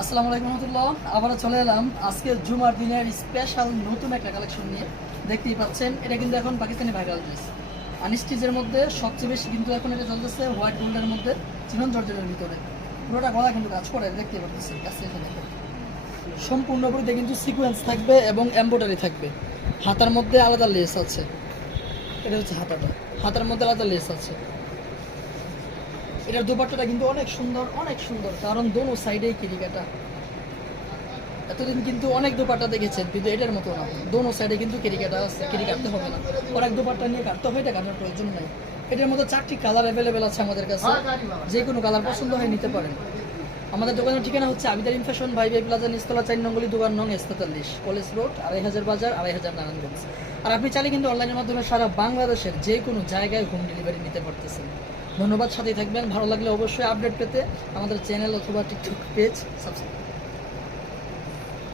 আসসালামু আলাইকুম রহমতুল্লাহ। আবারও চলে এলাম আজকে জুমার দিনের স্পেশাল নতুন একটা কালেকশন নিয়ে। দেখতেই পাচ্ছেন, এটা কিন্তু এখন পাকিস্তানি ভাইরাল ড্রেস আনস্টিচের মধ্যে সবচেয়ে বেশি কিন্তু এখন এটা চলতেছে হোয়াইট গোল্ডের মধ্যে চিনন জর্জেটের ভিতরে। পুরোটা গলা কিন্তু কাজ করে, দেখতে পাচ্ছেন কাছে এসে দেখো। সম্পূর্ণ বডিতে কিন্তু সিকোয়েন্স থাকবে এবং এমব্রয়ডারি থাকবে। হাতার মধ্যে আলাদা লেস আছে, এটা হচ্ছে হাতাটা, হাতার মধ্যে আলাদা লেস আছে। এটার দুপাট্টাটা কিন্তু অনেক সুন্দর, অনেক সুন্দর, কারণ দোনো সাইডেই কিরিকাটা। এতদিন কিন্তু অনেক দোপাট্টা দেখেছেন, কিন্তু এটার মতো না, দোনো সাইডে কিন্তু কেরি আছে, কেরি কাটতে হবে না। অনেক দোপাট্টা নিয়ে কাটতে হয়, এটা কাটার প্রয়োজন নাই। এটার মধ্যে 4টি কালার অ্যাভেলেবেল আছে আমাদের কাছে, যে কোনো কালার পছন্দ হয় নিতে পারেন। আমাদের দোকানের ঠিকানা হচ্ছে আবিদারিন ফ্যাশন, ভাইভাই প্লাজা, নিচতলা 4 নম্বরই, দোকান নং 43, কলেজ রোড, 2500 বাজার, 2500 নারায়ণগঞ্জ। আর আপনি চাইলে কিন্তু অনলাইনের মাধ্যমে সারা বাংলাদেশের যে কোনো জায়গায় হোম ডেলিভারি নিতে পারতেছেন। ধন্যবাদ, সাথেই থাকবেন। ভালো লাগলে অবশ্যই আপডেট পেতে আমাদের চ্যানেল অথবা টিকটক পেজ সাবস্ক্রাইব